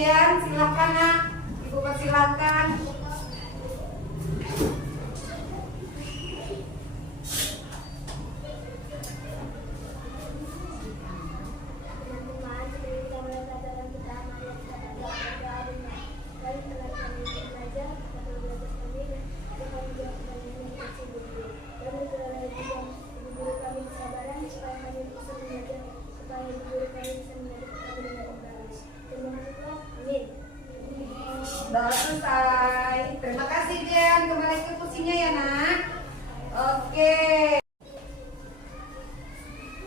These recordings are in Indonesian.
kalian, silakan nak. Ibu persilakan. Udah selesai. Terima kasih Jen. Kembali ke kursinya ya nak. Oke.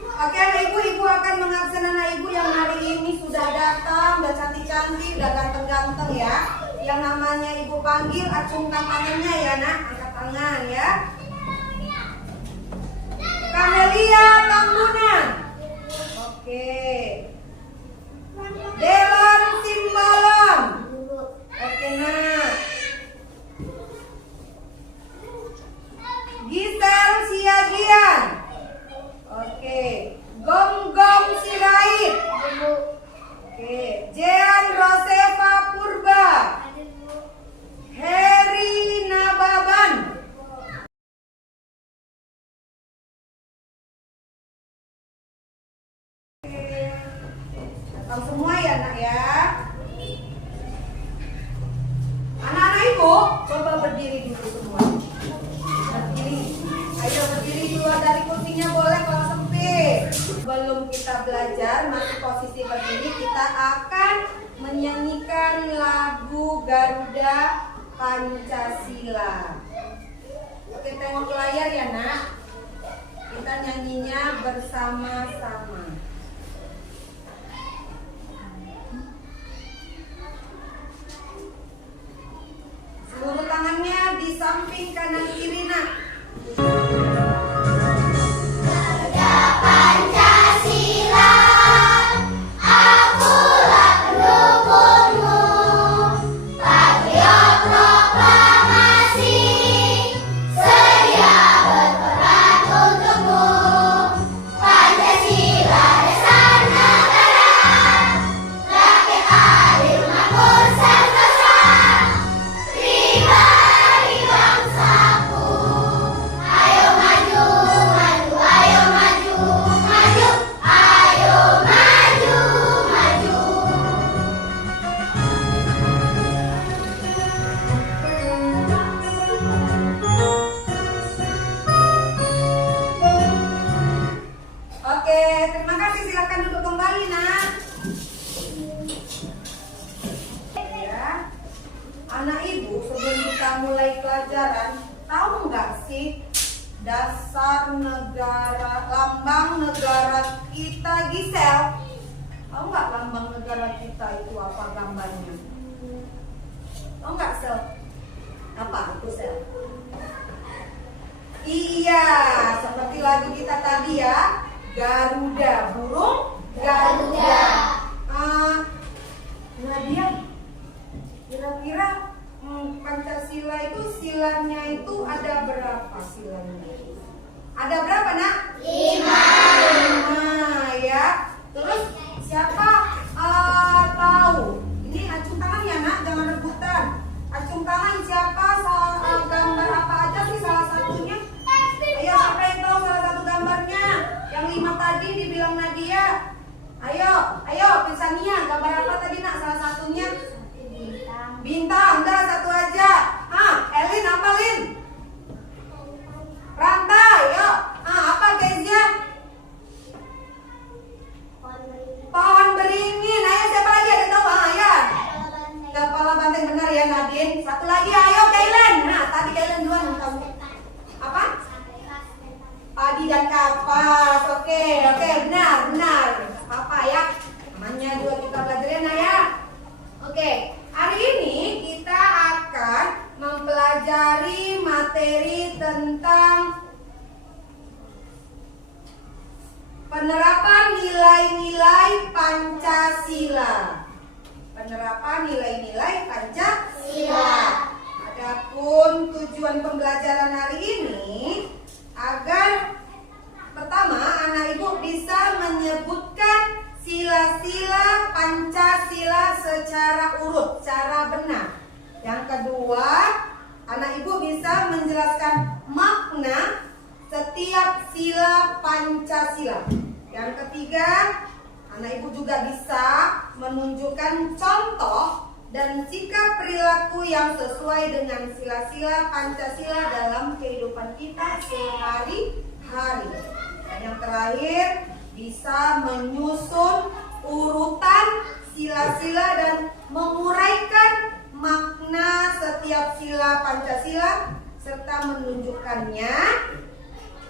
Oke ibu akan mengabsen anak ibu yang hari ini sudah datang, udah cantik-cantik, udah ganteng-ganteng ya. Yang namanya ibu panggil, acungkan tangannya ya nak. Angkat tangan ya. Kamelia Tambunan. Oke. Delon Simbalon. Oke nak. Gisel Siagian. Oke. Gom Sirait. Oke. Jean Rosefa Purba. Heri Nababan. Datang semua ya nak ya. Anak-anak ibu, coba berdiri dulu semua. Berdiri. Ayo berdiri keluar dari kursinya boleh kalau sempit. Sebelum kita belajar masih posisi berdiri, kita akan menyanyikan lagu Garuda Pancasila. Oke, tengok ke layar ya nak. Kita nyanyinya bersama-sama. Seluruh tangannya di samping kanan kiri nak. Garuda Pancasila, akulah pendukungmu. Patriot proklamasi, sedia berperang untukmu. Pancasila dasar negara, rakyat adil makmur sentosa. Pribadi bangsaku, ayo maju, maju, ayo maju, maju, ayo maju, maju. Oke, terima kasih. Silakan duduk kembali nak. Ya, anak ibu sebelum kita mulai pelajaran, tahu nggak sih dasar negara, lambang negara kita Gisel? Tahu nggak lambang negara kita itu apa gambarnya? Tahu nggak Sel? Apa itu Sel? Iya, seperti lagu kita tadi ya. Garuda, burung Garuda. Nadia, kira-kira Pancasila itu silanya itu ada berapa silanya? Ada berapa nak? 5. 5 ya. Terus siapa tahu? Ini acung tangan ya nak, jangan rebutan. Acung tangan siapa? Gambar apa aja sih salah satunya? Ayo siapa yang tahu salah satu gambarnya? Yang 5 tadi dibilang Nadia. Ayo Pisania, gambar apa tadi nak salah satunya? Bintang, udah satu aja. Elin apa Lin? Rantai, yuk. Apa Kezia? Pohon beringin. Ayo siapa lagi ada tahu? Ya. Kepala banteng benar ya Nadine. Satu lagi, ayo Kailen. Tadi Kailen duluan kamu. Apa? Padi dan kapas. Oke, benar. Apa ya? Namanya juga kita pelajarin ya. Oke, hari ini kita akan mempelajari materi tentang penerapan nilai-nilai Pancasila. Penerapan nilai-nilai Pancasila. Adapun tujuan pembelajaran hari ini agar pertama anak ibu bisa menyebutkan sila-sila Pancasila secara juga bisa menunjukkan contoh dan sikap perilaku yang sesuai dengan sila-sila Pancasila dalam kehidupan kita sehari-hari. Dan yang terakhir, bisa menyusun urutan sila-sila dan menguraikan makna setiap sila Pancasila serta menunjukkannya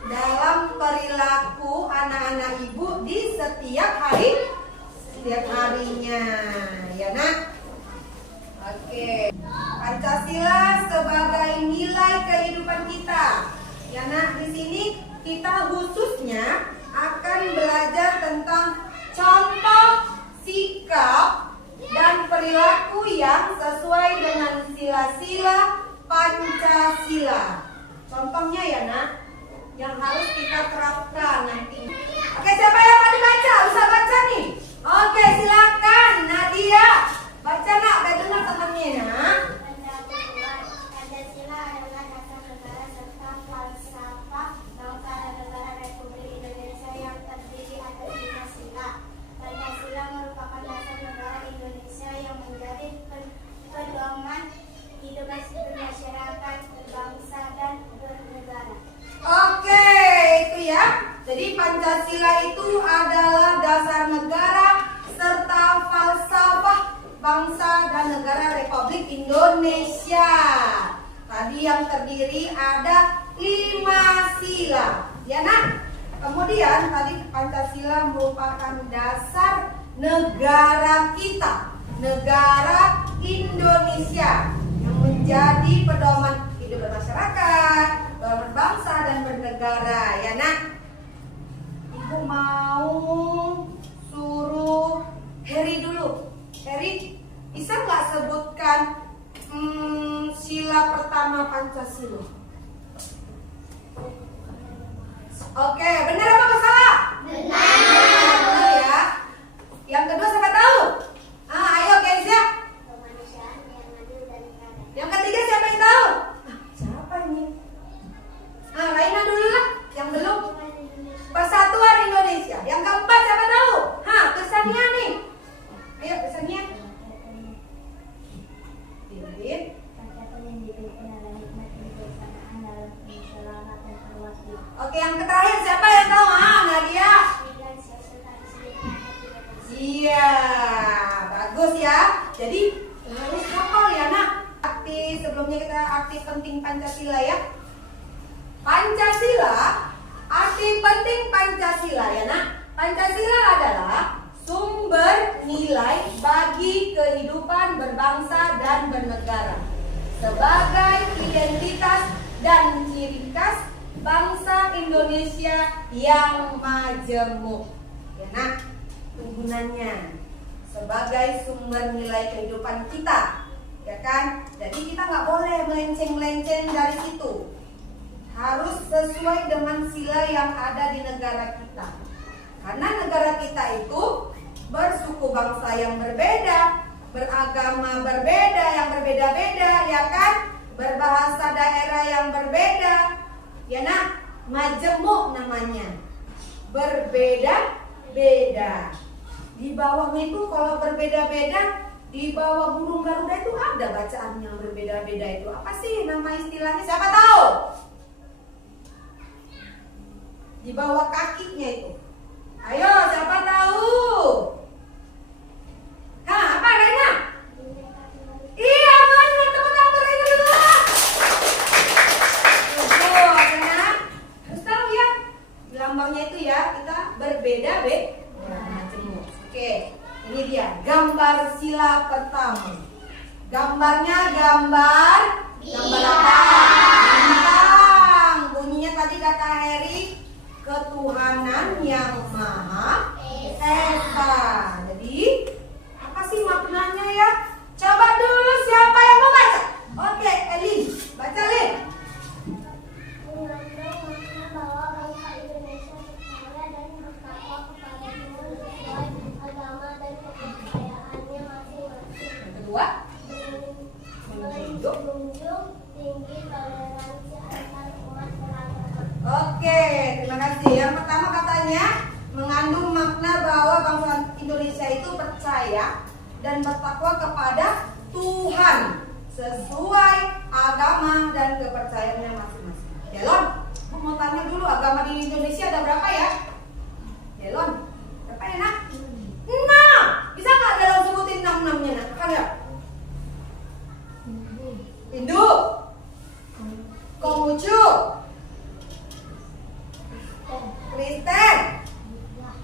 dalam perilaku anak-anak ibu di setiap harinya, ya nak. Oke, Pancasila sebagai nilai kehidupan kita. Ya nak, di sini kita khususnya akan belajar tentang contoh sikap dan perilaku yang sesuai dengan sila-sila Pancasila. Contohnya ya nak, yang harus kita terapkan nanti. Oke, siapa yang mau dibaca? Bisa baca nih. Oke, silakan Nadia. Baca nak, biar dengar temannya nak. Pancasila adalah dasar negara serta falsafah bangsa dan negara Republik Indonesia yang terdiri atas 5 sila. Pancasila merupakan dasar negara Indonesia yang menjadi pedoman hidup bermasyarakat, berbangsa dan bernegara. Oke, itu ya. Jadi Pancasila itu adalah dasar negara serta falsafah bangsa dan negara Republik Indonesia. Tadi yang terdiri ada 5 sila, ya nak. Kemudian tadi Pancasila merupakan dasar negara kita, negara Indonesia yang menjadi pedoman hidup bermasyarakat, berbangsa dan bernegara, ya nak. Ibu mau suruh Heri dulu. Heri, bisa nggak sebutkan sila pertama Pancasila? Oke, benar apa salah? Benar ya. Yang kedua siapa tahu? Ayo Kezia. Kemanusiaan yang adil dan beradab. Yang ketiga siapa yang tahu? Siapa ini? Raina dulu lah, yang belum. Persatuan Indonesia. Yang keempat siapa tahu? Kesania nih. Ayo Kesania. Dindin. Oke, yang terakhir siapa yang tahu? Nadia. Iya, bagus ya. Jadi harus hafal ya nak. Arti sebelumnya kita arti penting Pancasila ya. Pancasila, arti penting Pancasila ya nak. Pancasila adalah sumber nilai bagi kehidupan berbangsa dan bernegara sebagai identitas dan ciri khas bangsa Indonesia yang majemuk. Ya nak, gunanya sebagai sumber nilai kehidupan kita, ya kan? Jadi kita nggak boleh melenceng-melenceng dari situ. Harus sesuai dengan sila yang ada di negara kita. Karena negara kita itu bersuku bangsa yang berbeda, beragama berbeda, yang berbeda-beda, ya kan? Berbahasa daerah yang berbeda, ya nak, majemuk namanya, berbeda-beda. Di bawahnya itu kalau berbeda-beda, di bawah burung Garuda itu ada bacaan yang berbeda-beda itu. Apa sih nama istilahnya? Siapa tahu? Di bawah kakinya itu. Ayo, siapa tahu? Apa Rena? Iya benar, tepuk tangan Rena dulu. Karena harus tahu ya, lambangnya itu ya kita berbeda-beda. Oke, ini dia gambar sila pertama. Gambarnya gambar apa? Bintang. Bunyinya tadi kata Heri, ketuhanan yang maha esa. Jadi apa sih maknanya ya? Coba dulu siapa yang mau baca? Oke, Elin, baca Lin. Mengandung makna bahwa bangsa Indonesia percaya dan bertakwa kepada Tuhan sesuai agama dan kepercayaannya masing-masing. Yang kedua, Menjunjung tinggi toleransi antar umat beragama. oke, terima kasih. Yang pertama katanya mengandung makna bahwa bangsa Indonesia percaya dan bertakwa kepada Tuhan sesuai agama dan kepercayaannya masing-masing. Delon, aku mau tanya dulu, agama di Indonesia ada berapa ya? Delon, berapa ya nak? 6. Bisa nggak Delon sebutin 6-6-nya nak? Kan ya? Hindu, Konghucu, Kristen,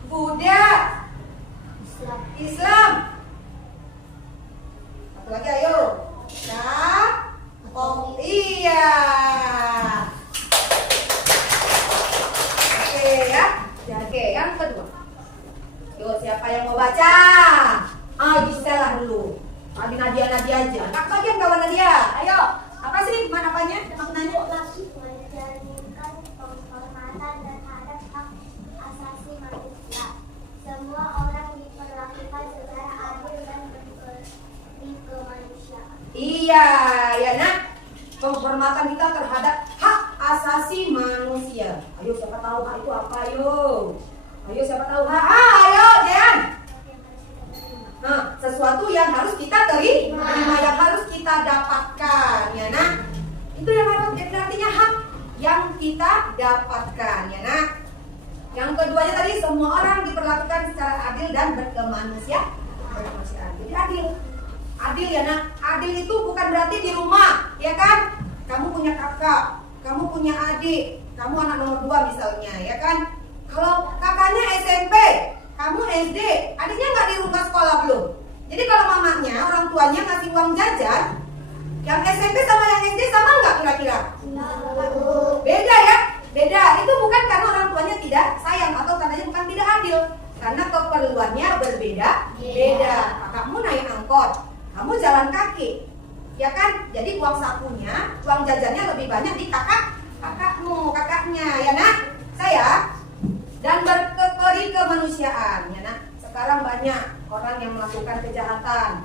Buddha, Islam. Satu lagi ayo. Oh iya. Oke ya. Oke, yang kedua. Yuk, siapa yang mau baca? Gisela dulu. Nadia aja. Kak bagian kawan Nadia. Ayo. Apa sih apanya? Maknanya? Lagi menjadikan penghormatan terhadap hak asasi manusia. Semua orang diperlakukan secara adil dan berbudi kemanusiaan. Iya, ya nak. Penghormatan kita terhadap hak asasi manusia. Ayo siapa tahu hak itu apa? Ayo siapa tahu hak? Ayo Jan. Nah, sesuatu yang harus kita terima, yang harus kita dapatkan, ya nak. Itu yang harus artinya hak yang kita dapatkan, ya nak. Yang keduanya tadi semua orang diperlakukan secara adil dan berkemanusiaan. Jadi adil ya nak. Adil itu bukan berarti di rumah, ya kan? Kamu punya kakak, kamu punya adik, kamu anak nomor 2 misalnya, ya kan? Kalau kakaknya SMP, kamu SD, adiknya nggak di rumah sekolah belum. Jadi kalau mamanya, orang tuanya ngasih uang jajan, yang SMP sama yang SD sama nggak kira-kira? Beda ya, beda. Itu bukan karena orang tuanya tidak sayang atau katanya bukan tidak adil, karena keperluannya berbeda. Beda. Kakakmu naik angkot, kamu jalan kaki, ya kan? Jadi uang sakunya, uang jajannya lebih banyak di kakaknya, ya nak? Saya. Dan berkeperi kemanusiaan, ya nak. Sekarang banyak orang yang melakukan kejahatan,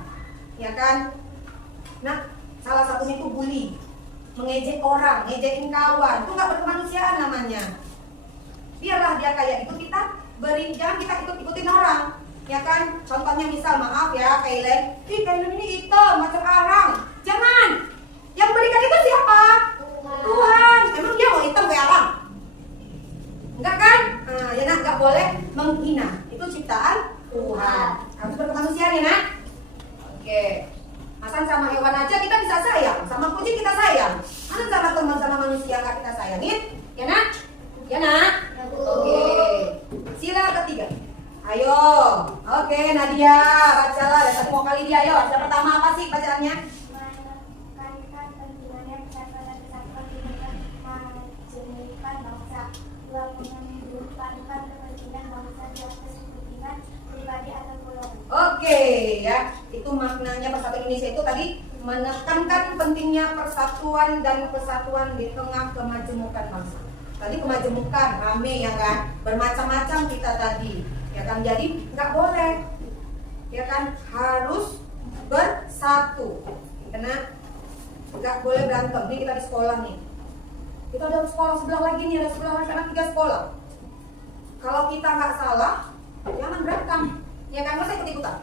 ya kan? Nah, salah satunya itu bully, mengejek orang, ngejekin kawan, itu nggak berkemanusiaan namanya. Biarlah dia kayak itu, kita beri, jangan kita ikut-ikutin orang, ya kan? Contohnya misal, maaf ya, Kailen, Kailen ini hitam, macam arang, jangan. Yang berikan itu siapa? Tuhan. Emang dia mau hitam kayak arang? Enggak kan? Nah, ya nak, enggak boleh menghina. Itu ciptaan Tuhan. Harus berkemanusiaan ya nak. Oke. Masan sama hewan aja kita bisa sayang, sama kucing kita sayang. Mana sama teman sama manusia nggak kita sayangin? Ya nak? Ya nak? Oke. Sila ketiga. Ayo. Oke Nadia, bacalah. Ada satu mau kali dia. Ayo. Yang pertama apa sih bacaannya? Menekankan pentingnya persatuan kesatuan dengan memajemukkan bangsa. Mengedepankan kepentingan bangsa di atas kepentingan pribadi atau golongan. Oke ya, itu maknanya Persatuan Indonesia itu tadi menekankan pentingnya persatuan dan kesatuan di tengah kemajemukan bangsa. Tadi kemajemukan, rame ya kan, bermacam-macam kita tadi, ya kan. Jadi nggak boleh, ya kan, harus bersatu, karena nggak boleh berantem. Ini kita di sekolah nih. Kita ada sekolah sebelah lagi nih, ada sebelah lagi, karena 3 sekolah. Kalau kita nggak salah, jangan berantem, ya kan? Masa ikut-ikutan,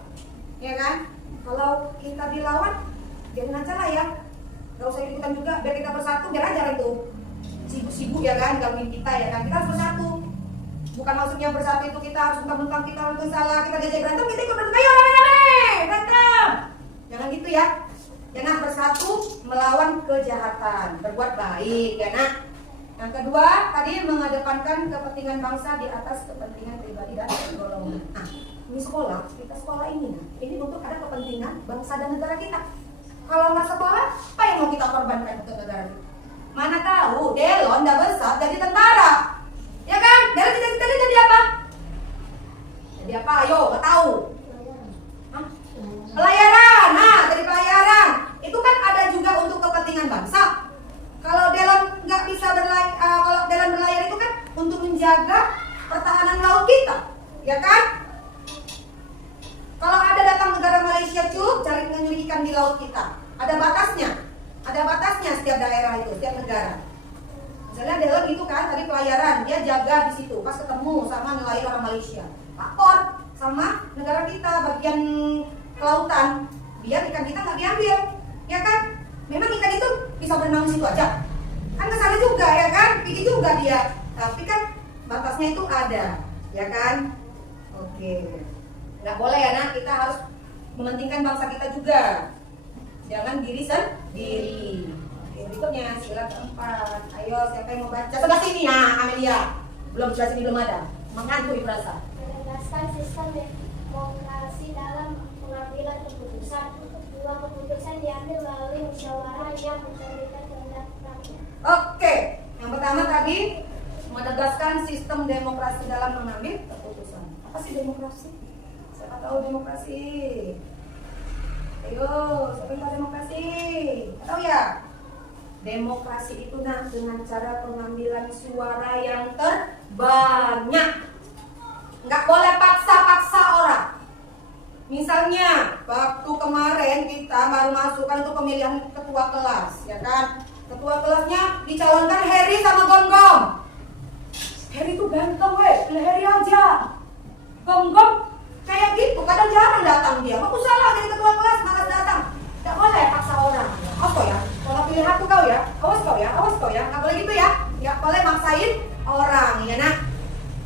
ya kan? Kalau kita dilawan, biarin aja lah ya, nggak usah ikutan juga, biar kita bersatu, biar aja itu sibuk-sibuk ya kan, gangguin kita ya kan? Kita harus bersatu. Bukan maksudnya bersatu itu kita harus mentang-mentang kita itu salah, kita diajak berantem, kita ikut berantem, ayo rame-rame, berantem. Jangan gitu ya. Ya nak, bersatu melawan kejahatan, berbuat baik ya nak. Yang kedua tadi mengedepankan kepentingan bangsa di atas kepentingan pribadi dan golongan. Nah, ini sekolah, kita sekolah ini, nah, ini untuk ada kepentingan bangsa dan negara kita. Kalau nggak sekolah, apa yang mau kita korbankan untuk negara kita? Mana tahu Delon udah besar jadi tentara, ya kan? Delon cita-citanya jadi apa? Jadi apa? Ayo, nggak tahu. Hah? Pelayaran, nah dari pelayaran itu kan ada juga untuk kepentingan bangsa. Kalau Delon nggak bisa kalau Delon berlayar itu kan untuk menjaga pertahanan laut kita, ya kan? Kalau ada datang negara Malaysia cukup cari nyuri ikan di laut kita, ada batasnya setiap daerah itu, setiap negara. Misalnya Delon itu kan tadi pelayaran, dia jaga di situ, pas ketemu sama nelayan orang Malaysia, lapor sama negara kita bagian kelautan, biar ikan kita nggak diambil, ya kan? Memang ikan itu bisa berenang di situ aja, kan ke sana juga ya kan, pergi juga dia, tapi kan batasnya itu ada, ya kan? Oke, nggak boleh ya nak, kita harus mementingkan bangsa kita juga, jangan diri sendiri. Oke, berikutnya sila keempat. Ayo siapa yang mau baca? Sebelah sini ya, Amelia. Belum, sebelah sini belum ada. Mengantuk berasa. Menegaskan sistem demokrasi dalam pengambilan keputusan. Dua keputusan diambil melalui musyawarah yang mencerminkan kehendak rakyat. Oke, yang pertama tadi menegaskan sistem demokrasi dalam mengambil keputusan. Apa sih demokrasi? Siapa tahu demokrasi? Ayo, siapa yang tahu demokrasi? Tahu ya? Demokrasi itu nah dengan cara pengambilan suara yang terbanyak. Nggak boleh paksa-paksa orang. Misalnya, waktu kemarin kita baru masuk kan itu pemilihan ketua kelas, ya kan? Ketua kelasnya dicalonkan Heri sama Gonggong. Heri tuh ganteng weh, pilih Heri aja. Gonggong kayak gitu, kadang jarang datang dia. Aku salah jadi ketua kelas, malas datang. Nggak boleh paksa orang. Awas kau ya, kalau pilih aku kau ya, awas kau ya, awas kau ya. Nggak boleh gitu ya, nggak boleh maksain orang, ya nak.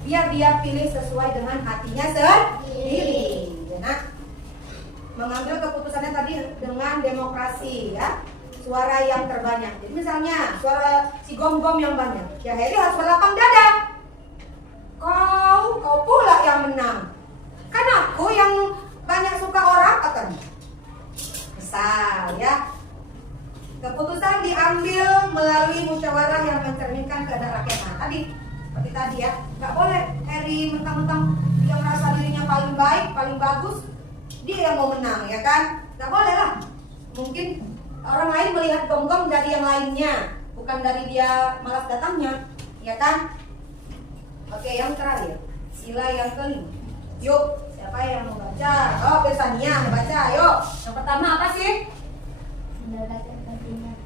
Biar dia pilih sesuai dengan hatinya sendiri, ya nak. Mengambil keputusannya tadi dengan demokrasi ya, suara yang terbanyak. Jadi misalnya suara si Gonggong yang banyak, ya Heri harus berlapang dada. Kau pula yang menang. Kan aku yang banyak suka orang kata. Misal ya, keputusan diambil melalui musyawarah yang mencerminkan kehendak rakyat. Nah, seperti tadi ya, nggak boleh Heri mentang-mentang dia merasa dirinya paling baik, paling bagus, dia yang mau menang, ya kan? Nggak boleh lah. Mungkin orang lain melihat Gonggong dari yang lainnya, bukan dari dia malas datangnya, ya kan? Oke, yang terakhir, sila yang kelima. Yuk, siapa yang mau baca? Oh, Bersania mau baca, yuk. Yang pertama apa sih? Menegaskan pentingnya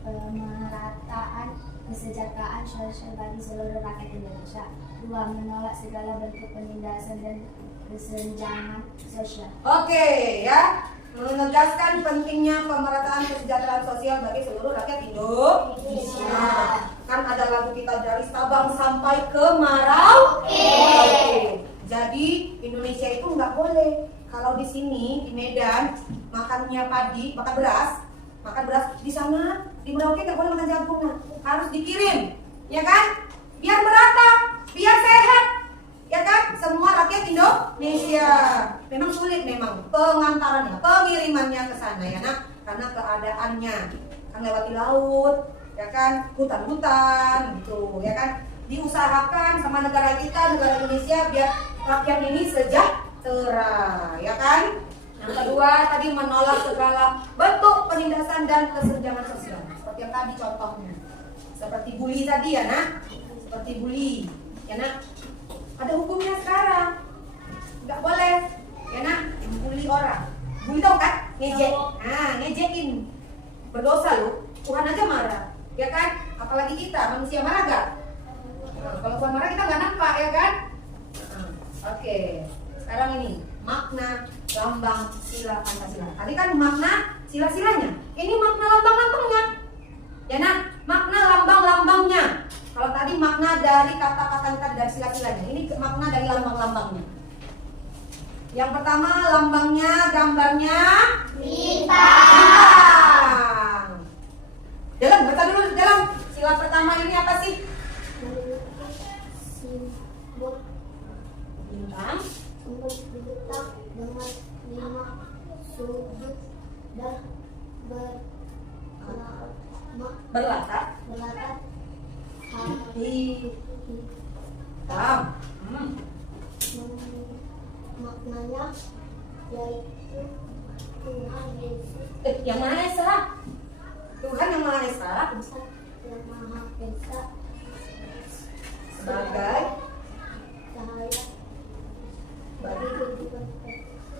pemerataan kesejahteraan sosial bagi seluruh rakyat Indonesia. Dua, menolak segala bentuk penindasan dan kesenjangan sosial. Oke, ya. Menegaskan pentingnya pemerataan kesejahteraan sosial bagi seluruh rakyat Indonesia. Kan ada lagu kita dari Sabang sampai ke Merauke. Jadi Indonesia itu nggak boleh kalau di sini di Medan makannya padi, makan beras di sana di Merauke nggak boleh makan jagung, nah. Harus dikirim, ya kan? Biar merata, biar sehat, ya kan? Semua rakyat Indonesia. Memang sulit memang pengantarannya, pengirimannya ke sana ya nak, karena keadaannya kan lewati laut, ya kan? Hutan-hutan gitu, ya kan? Diusahakan sama negara kita, negara Indonesia biar rakyat ini sejahtera, ya kan? Yang kedua tadi menolak segala bentuk penindasan dan kesenjangan sosial. Seperti yang tadi contohnya. Seperti bully tadi ya nak. Seperti bully, ya nak. Ada hukumnya sekarang. Nggak boleh, ya nak, bully orang. Bully tau kan? Ngejek. Nah, ngejekin. Berdosa lu. Tuhan aja marah, ya kan? Apalagi kita manusia marah gak? Nah, kalau Tuhan marah kita nggak nampak, ya kan? Oke, sekarang ini makna lambang sila Pancasila. Tadi kan makna sila-silanya. Ini makna lambang-lambangnya. Ya nak, makna lambang-lambangnya. Kalau tadi makna dari kata-kata dari sila-silanya. Ini makna dari lambang-lambangnya. Yang pertama lambangnya, gambarnya bintang. Jalan, baca dulu jalan. Sila pertama ini apa sih? Simbol Bintang. bintang dengan 5 sudut dan Berlatar berlatar hitam. Maknanya yaitu Tuhan Yesus Yang Maha Esa. Tuhan yang Maha Esa yang Maha Esa sebagai cahaya bagi kehidupan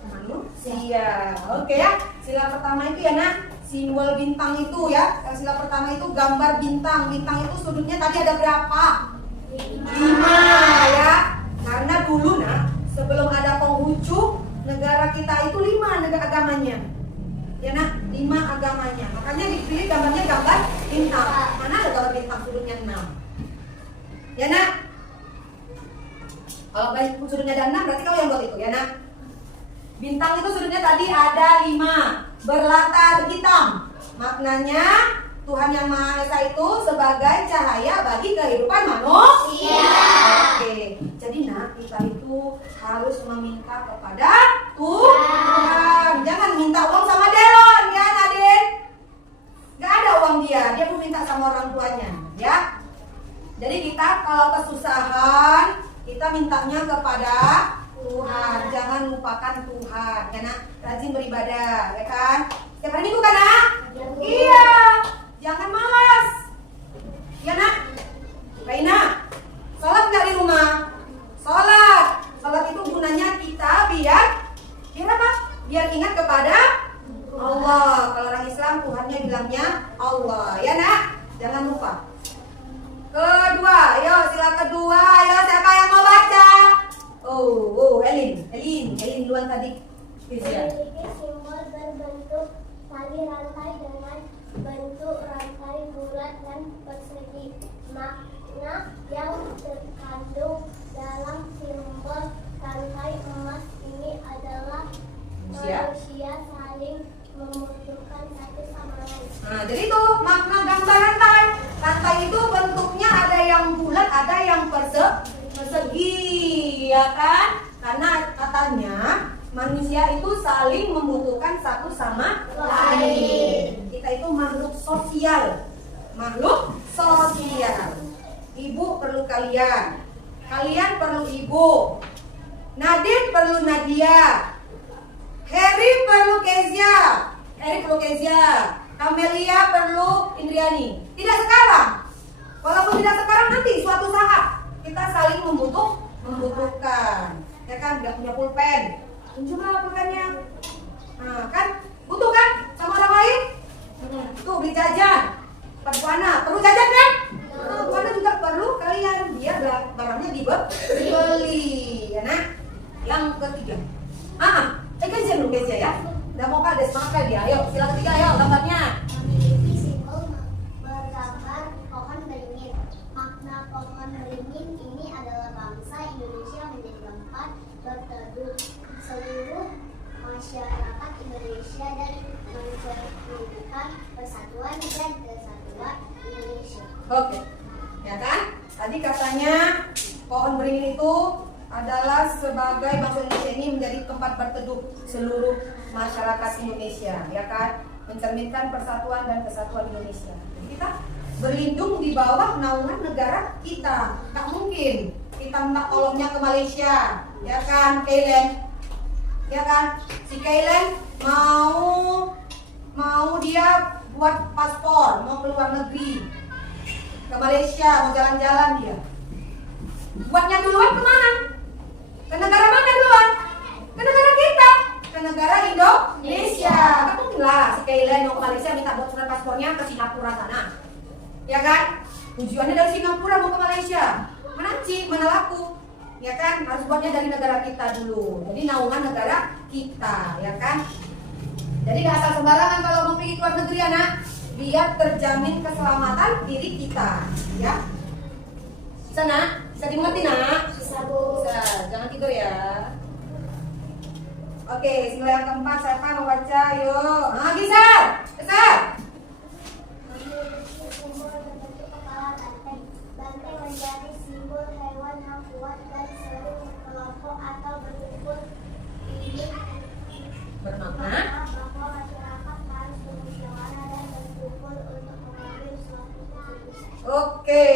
manusia. Oke ya. Sila pertama itu ya nak, simbol bintang itu ya. Yang sila pertama itu gambar bintang. Bintang itu sudutnya tadi ada berapa? 5 ya. Karena dulu nak sebelum ada penghujung negara kita itu 5 negara agamanya. Ya nak, 5 agamanya. Makanya dipilih gambarnya gambar bintang. Mana ada gambar bintang sudutnya 6? Ya nak. Kalau sudutnya ada 6 berarti kau yang buat itu ya nak. Bintang itu sudutnya tadi ada 5, berlatar hitam. Maknanya Tuhan Yang Maha Esa itu sebagai cahaya bagi kehidupan manusia. Oke. Jadi nak, kita itu harus meminta kepada Tuhan. Jangan minta uang sama Delon ya Nadine. Gak ada uang dia mau minta sama orang tuanya ya. Jadi kita kalau kesusahan, kita mintanya kepada Tuhan. Jangan lupakan Tuhan. Ya nak, rajin beribadah ya kan. Setiap hari Minggu kan nak? Iya. Jangan malas. Ya nak. Raina, sholat nggak di rumah? Sholat. Sholat itu gunanya kita biar apa? Biar ingat kepada Allah. Kalau orang Islam Tuhannya bilangnya Allah. Ya nak, jangan lupa. Kedua, ayo sila kedua. Ayo siapa yang mau baca? Elin duluan tadi. Memiliki simbol berbentuk tali rantai dengan bentuk rantai bulat dan persegi. Makna yang terkandung dalam simbol rantai emas ini adalah manusia saling membutuhkan satu sama lain. Nah, jadi itu makna gambar rantai. Rantai itu bentuknya ada yang bulat, ada yang persegi, ya kan? Karena katanya manusia itu saling membutuhkan satu sama lain. Kita itu makhluk sosial. Makhluk sosial. Ibu perlu kalian. Kalian perlu ibu. Nadine perlu Nadia. Harry perlu Kezia. Amelia perlu Indriani. Tidak sekarang. Walaupun tidak sekarang, nanti suatu saat kita saling membutuhkan. Ya kan, nggak punya pulpen. Tunjuklah pulpennya. Nah, kan butuh kan sama orang lain? Tuh beli jajan. Buana perlu jajan kan? Buana juga perlu kalian. Biar barangnya dibeli. Ya nak. Yang ketiga. Kezia dulu Kezia ya. Udah mau kades semangat dia. Ayo sila ketiga ayo gambarnya. Memiliki simbol bergambar pohon beringin. Makna pohon beringin ini adalah bangsa Indonesia menjadi tempat berteduh seluruh masyarakat Indonesia dan mencerminkan persatuan dan kesatuan Indonesia. Oke. Ya kan? Tadi katanya pohon beringin itu adalah sebagai bangsa Indonesia ini menjadi tempat berteduh seluruh masyarakat Indonesia, ya kan? Mencerminkan persatuan dan kesatuan Indonesia. Jadi kita berlindung di bawah naungan negara kita. Tak mungkin kita minta tolongnya ke Malaysia, ya kan, Kailen? Ya kan? Si Kailen mau dia buat paspor, mau keluar negeri ke Malaysia, mau jalan-jalan dia. Buatnya duluan kemana? Ke negara mana duluan? Ke negara kita, ke negara Indonesia. Kan mungkin lah si Kailen mau ke Malaysia minta buat surat paspornya ke Singapura sana. Ya kan? Tujuannya dari Singapura mau ke Malaysia. Mana cik, mana laku? Ya kan? Harus buatnya dari negara kita dulu. Jadi naungan negara kita, ya kan? Jadi gak asal sembarangan kalau mau pergi ke luar negeri anak. Biar terjamin keselamatan diri kita, ya. Bisa nak? Bisa dimengerti nak? Bisa Bu. Bisa, jangan tidur ya. Oke, sila yang keempat siapa mau baca? Yuk. Gisel. Memiliki simbol berbentuk kepala banteng. Banteng menjadi simbol hewan yang kuat dan sering berkelompok atau berkumpul. Ini Bermakna bahwa masyarakat harus bermusyawarah dan berkumpul untuk mengambil suatu keputusan. Oke,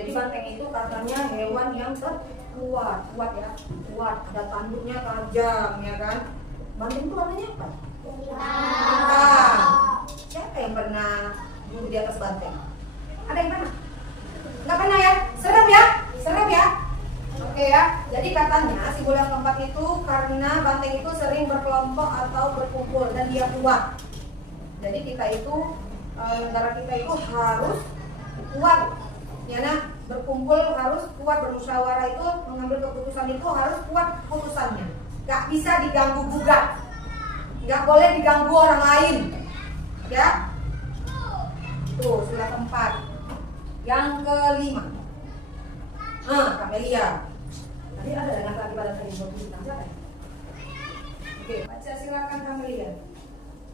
jadi banteng itu katanya hewan yang kuat ya, kuat. Ada tanduknya tajam, ya kan? Banteng itu warnanya apa? Hitam. Siapa yang pernah duduk di atas banteng? Ada yang pernah? Nggak pernah ya? Serem ya? Oke ya. Jadi katanya simbol yang keempat itu karena banteng itu sering berkelompok atau berkumpul dan dia kuat. Jadi kita itu negara kita itu harus kuat Ya nak, berkumpul harus kuat, bermusyawarah itu mengambil keputusan itu harus kuat keputusannya. Gak bisa diganggu gugat, gak boleh diganggu orang lain. Ya, tuh sila keempat. Yang kelima, Kamelia. Tadi ada dengan laki pada tadi siapa? Oke, baca silakan Kamelia.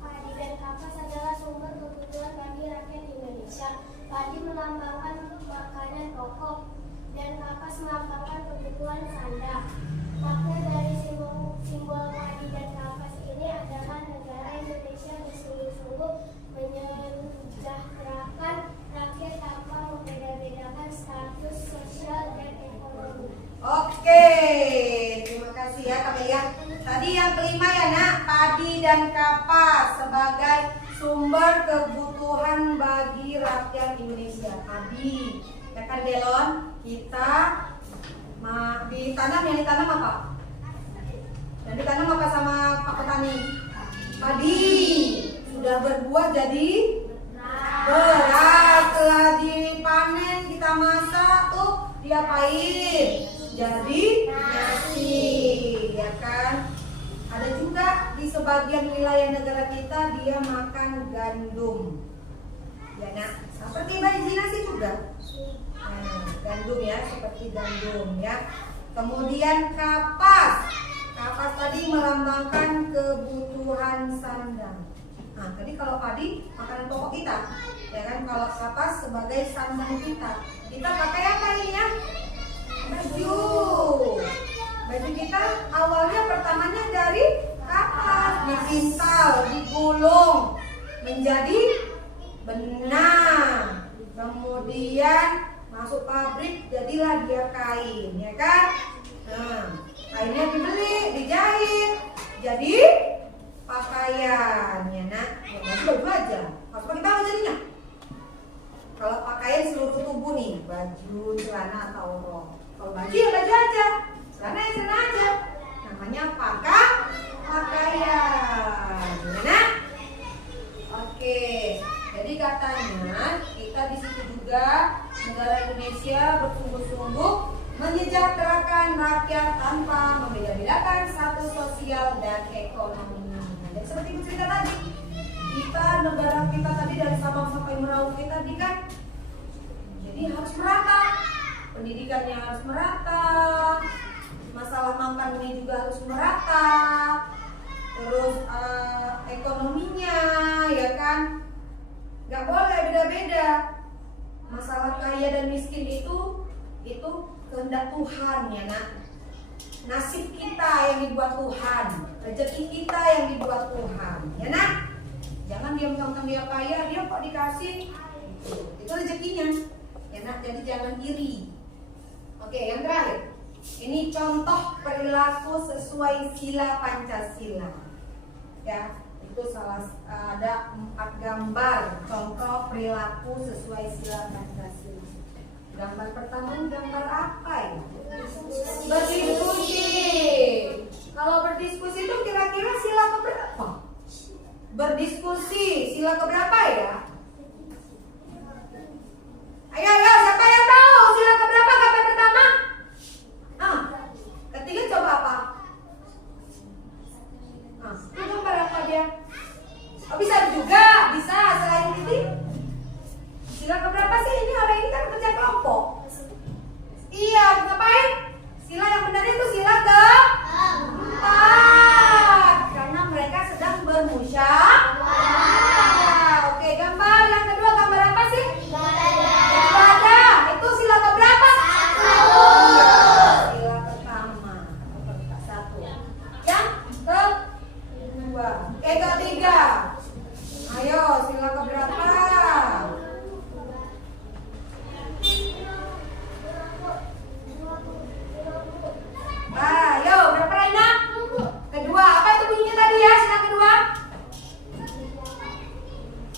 Padi dan kapas adalah sumber kebutuhan bagi rakyat Indonesia. Padi melambangkan makanan pokok dan kapas melambangkan kebutuhan sandang. Makna dari simbol padi dan kapas ini adalah negara Indonesia bersungguh-sungguh menyejahterakan rakyat tanpa membeda-bedakan status sosial dan ekonomi. Oke, terima kasih ya Kamelia. Tadi yang kelima ya nak, padi dan kapas sebagai sumber kebutuhan bagi rakyat Indonesia. Padi, ya kan Delon? Kita ditanam, yang ditanam apa? Yang ditanam apa sama Pak Petani? Padi. Sudah berbuah jadi beras. Setelah dipanen kita masak tuh diapain? Jadi nasi, ya kan? Ada juga di sebagian wilayah negara kita dia makan gandum, ya nak. Seperti Mbak Zina sih juga. Gandum ya, seperti gandum ya. Kemudian kapas. Kapas tadi melambangkan kebutuhan sandang. Nah, tadi kalau padi makanan pokok kita, ya kan? Kalau kapas sebagai sandang kita. Kita pakai apa ini ya? Baju. Baju kita awalnya pertamanya dari kapas, dipintal, digulung menjadi benang. Kemudian masuk pabrik jadilah dia kain, ya kan? Nah, kainnya dibeli, dijahit, jadi pakaian, ya nak. Baju aja, harus pakai baju jadinya. Kalau pakaian seluruh tubuh nih, baju, celana atau rok. Kalau baju ya baju aja, celana ya celana aja. Namanya pakaian, ya nak. Oke, jadi katanya kita di situ juga negara Indonesia bersungguh-sungguh menyejahterakan rakyat tanpa membeda-bedakan status sosial dan ekonomi. Jadi seperti itu cerita tadi, kita negara kita tadi dari Sabang sampai Merauke tadi kan, jadi harus merata, pendidikannya harus merata, masalah makan ini juga harus merata, terus ekonominya, ya kan, nggak boleh beda-beda. Masalah kaya dan miskin itu kehendak Tuhan, ya nak. Nasib kita yang dibuat Tuhan, rezeki kita yang dibuat Tuhan, ya nak. Jangan diam-diam dia kaya, dia kok dikasih, itu rezekinya, ya nak. Jadi jangan iri. Oke, yang terakhir, ini contoh perilaku sesuai sila Pancasila, ya. Itu ada 4 gambar contoh perilaku sesuai sila Pancasila. Gambar pertama gambar apa ya? Berdiskusi. Kalau berdiskusi itu kira-kira sila keberapa? Berdiskusi sila keberapa ya? Ayo siapa yang tahu sila keberapa gambar pertama? Ketiga coba apa? Itu gambar apa dia? Oh, bisa juga, bisa selain titik. Sila keberapa sih? Ini orang ini kan kerja kelompok. Iya, ngapain? Sila yang benar itu sila keempat, karena mereka sedang bermusyawarah. Oke, gambar yang kedua gambar apa sih? Ibadah. Itu sila keberapa? 1. Sila pertama. 1. Yang kedua. Ketiga. Ayo, sila keberapa? Ayo, berapa Raina? Kedua, apa itu bunyinya tadi ya? Sila kedua?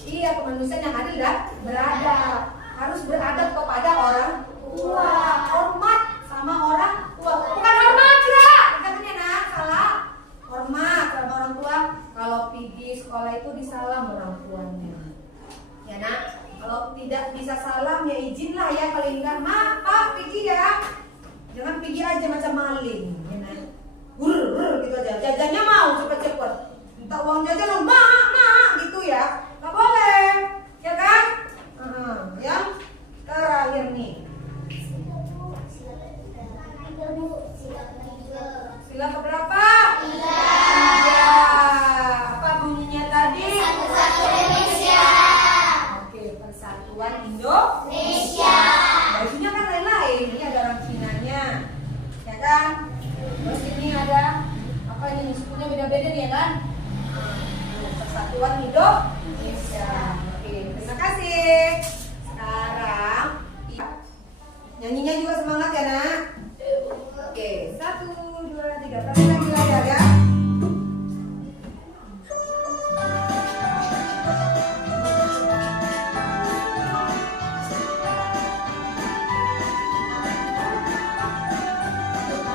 Iya, kemanusiaan yang adil dan beradab. Harus beradab kepada orang tua. Hormat sama orang tua. Bukan hormat, Cira. Katanya nak, salah. Hormat sama orang tua. Kalau pergi sekolah itu disalam orang tuanya. Ya nak, kalau tidak tidak bisa salam ya izinlah ya paling enggak. Ma, Pak, pergi ya. Jangan pergi aja macam maling. Ya, nah. Gitu aja. Jajannya mau cepet-cepet. Minta uang jajan, ma, gitu ya. Nggak boleh, ya kan? Yang terakhir nih. Sila keberapa? Tiga. Apa bunyinya tadi? Satu Indonesia. Oke, Persatuan Indonesia. Bajunya kan lain-lain. Ini ada rangkingannya, ya kan? Terus ini ada apa ini? Sukunya beda-beda nih, ya kan? Persatuan Indonesia. Oke, terima kasih. Sekarang nyanyinya juga semangat ya, Nak. Oke, 1, 2, 3. Tapi lagi belajar ya.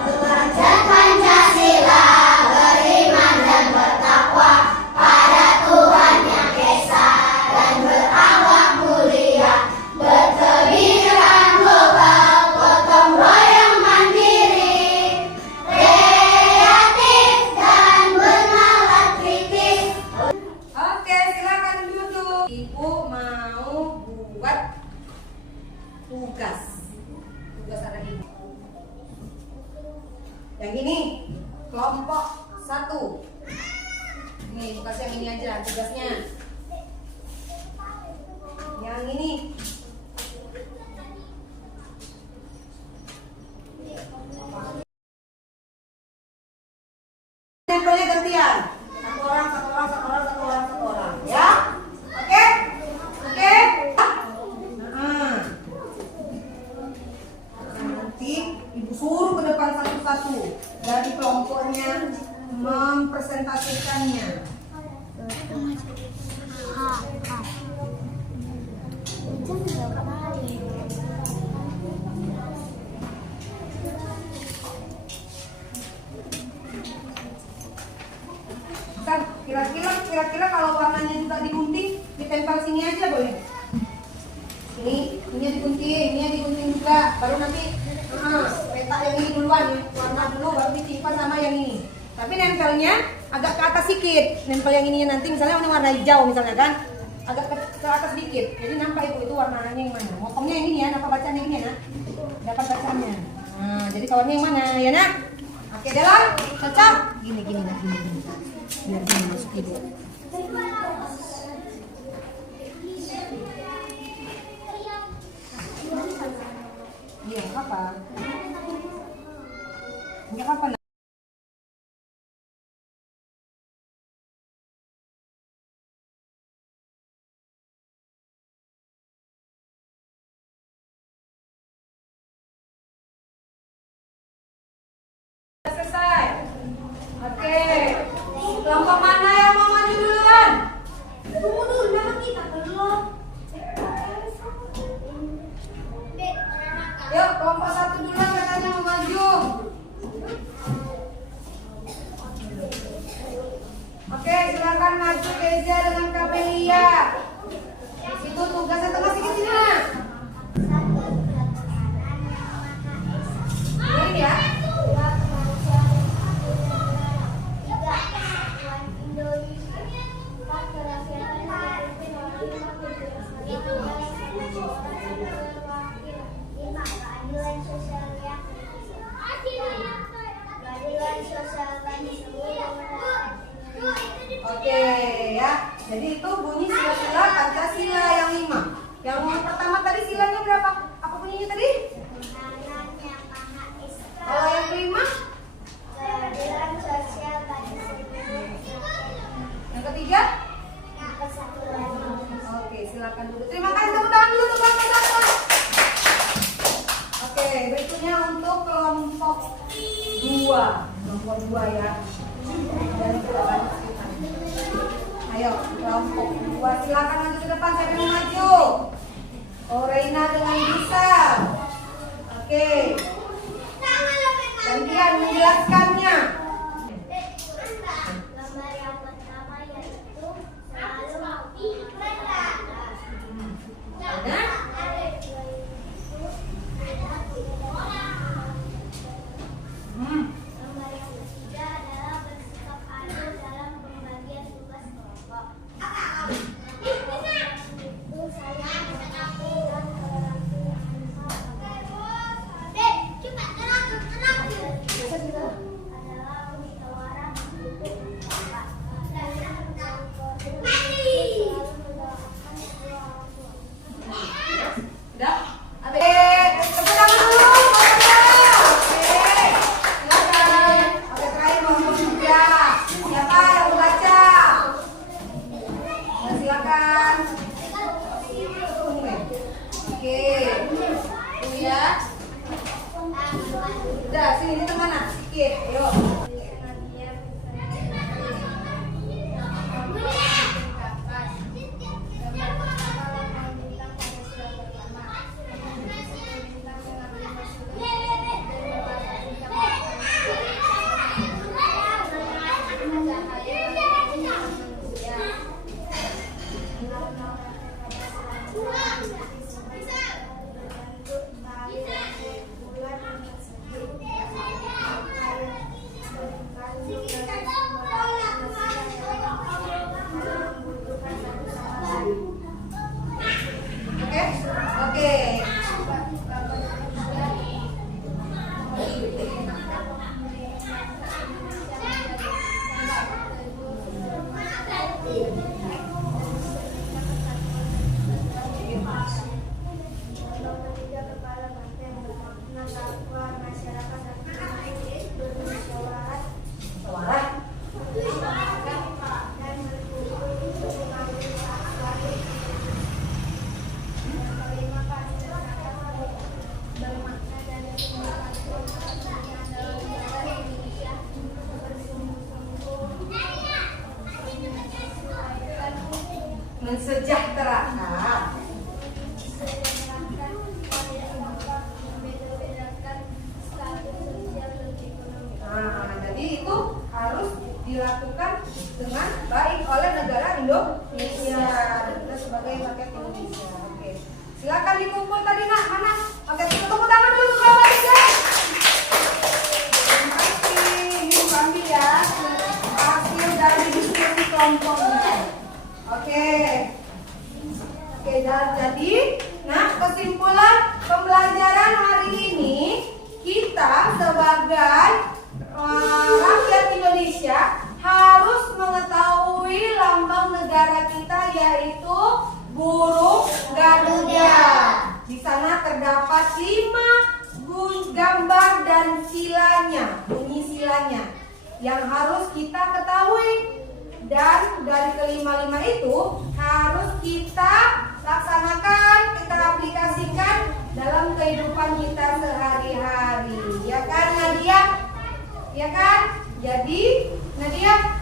Belajar Pancasila, beriman dan bertakwa pada Tuhan Yang Esa dan berakhlak mulia, berkebijakan global, gotong royong mandiri, kreatif dan bernalar kritis. Oke, silakan duduk. Ibu mau buat tugas. Tugas anak ibu. Yang ini kelompok 1. Nih, tugas yang ini aja tugasnya. Yang ini. Nempelnya gantian. Satu orang, ya. Oke? Nanti ibu suruh ke depan satu-satu dari kelompoknya mempresentasikannya. Kan kira-kira kalau warnanya juga digunting, ditempel sini aja boleh. Ini digunting juga, baru nanti letak yang ini duluan ya, warna dulu baru ditimpa sama yang ini. Tapi nempelnya agak ke atas sedikit. Nempel yang ini nanti misalnya ini warna hijau misalnya kan, agak ke atas sedikit. Jadi nampak itu warnanya yang mana. Motongnya yang ini ya, dapat bacanya ini ya, Nak. Dapat bacanya. Nah, jadi kawarnya yang mana ya, Nak? Oke, dalam cocok. Gini. Biar gini masuk hidung. Iya, apa? Enggak apa. Selesai. Oke. Kelompok mana yang mau maju duluan? Tunggu dulu, memang kita belum. Yuk, kelompok 1 duluan katanya mau maju. Oke, silakan maju Keza dengan Kamelia. Itu tugasnya tengah sedikit sini, Nak. Ini ya. Oke ya. Jadi itu bunyi sila-sila Pancasila yang 5. Yang pertama tadi silanya berapa? Apa bunyinya tadi? Kalau yang kelima? Yang ketiga? Oke, silakan dulu. Terima kasih, tepuk tangan dulu untuk kelompok 1. Oke, berikutnya untuk kelompok 2. Kelompok 2 ya. Dan ayo, kelompok 2 silakan maju ke depan, saya mau maju. Reina dengan Lisa. Oke. Gantian menjelaskannya. Gambar yang pertama yaitu selalu mau ibadah. ya. Udah, sini di tengah nak, sikit. Ayo. Oke. Mensejahterakan. Nah, jadi itu harus dilakukan dengan baik oleh negara Indonesia dan kita sebagai rakyat Indonesia. Oke, silakan dikumpul tadi nak mana? Oke, tepuk tangan dulu kawan ya. Terima kasih, ini kami ya hasil dari diskusi kelompoknya. Oke, jadi, nah kesimpulan pembelajaran hari ini kita sebagai rakyat Indonesia harus mengetahui lambang negara kita yaitu burung Garuda. Di sana terdapat 5 gambar dan silanya, bunyi silanya yang harus kita ketahui. Dan dari kelima-lima itu harus kita laksanakan, kita aplikasikan dalam kehidupan kita sehari-hari. Ya kan Nadia? Ya kan? Jadi Nadia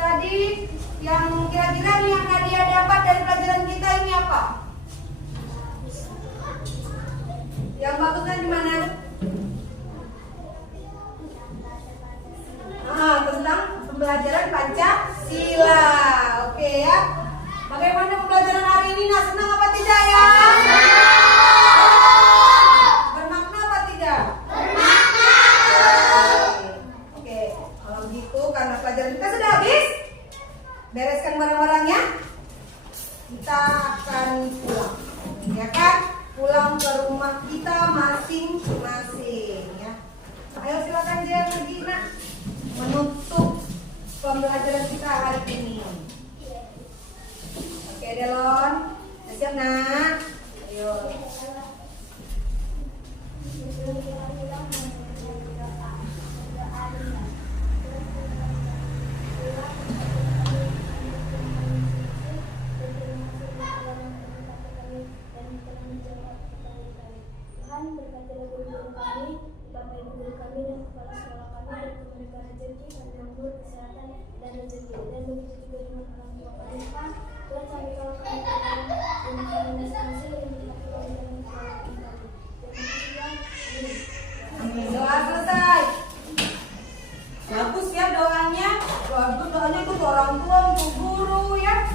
tadi yang kira-kira yang Nadia dapat dari pelajaran kita ini apa? Yang bagusnya di mana? Tentang pembelajaran Pancasila. Oke ya. Bagaimana pembelajaran hari ini? Nah, senang apa tidak ya? Bermakna apa tidak? Bermakna. Oke. Kalau begitu karena pelajaran kita sudah habis, bereskan barang-barangnya. Kita akan pulang. Ya kan? Pulang ke rumah kita masing-masing ya. Ayo silakan dia lagi nak menutup pembelajaran kita hari ini. Oke Delon, siap nak? Ayo. Tuhan berkatilah guru-guru kami, Bapak Ibu guru kami dan kepala sekolah kami dan memberikan rezeki, panjang kesehatan dan rezeki, dan begitu juga dengan orang tua kami. Pak, Tuhan sampai kalau kami berdoa dengan kami masing-masing yang dilakukan dalam sekolah kami. Amin. Doa selesai. Bagus ya doanya. Bagus doanya untuk orang tua, untuk guru ya.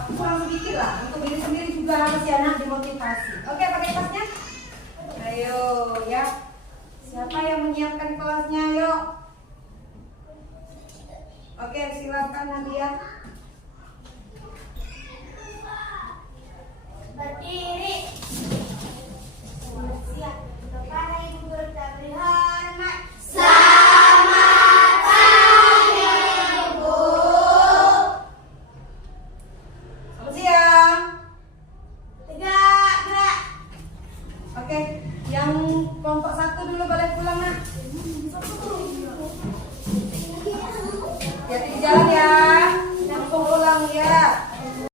Aku kurang sedikit lah. Untuk diri sendiri juga harus ya nak dimotivasi. Oke, pakai tasnya. Ayo ya. Siapa yang menyiapkan kelasnya? Yuk. Oke, silakan Nadia.